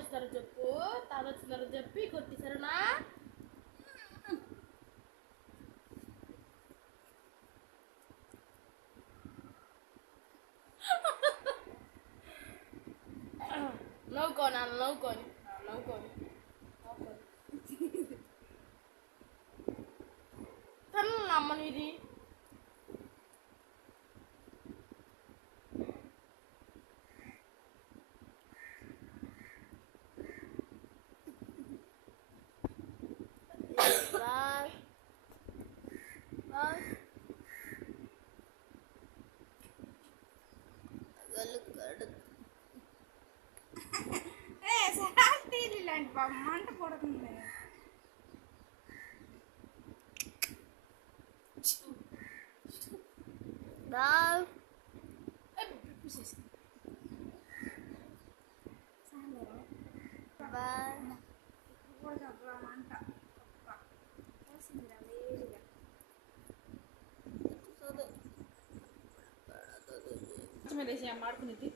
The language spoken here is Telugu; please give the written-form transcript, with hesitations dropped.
వచ్చినారో చెప్పు, తాత వచ్చినారో చెప్పి కొట్టి సరేనా? నవ్వుకోని అన్న నవ్వుకోని నవ్వుకోని అమ్మని ఇది బాయ్ బాయ్ ఇలాంటి మంట పడుతుంది. బాయ్ మంట ಮಾಡ್ಕೊಂಡಿದ್ದಿ